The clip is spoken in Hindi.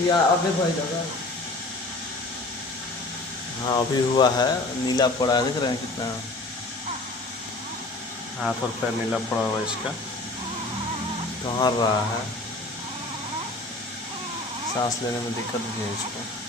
या अभी भाई लगा। हाँ अभी हुआ है, नीला पड़ा है, देख रहे हैं कितना हाथ और पैर नीला पड़ा हुआ है इसका। तो हर रहा है, सांस लेने में दिक्कत भी है इसको।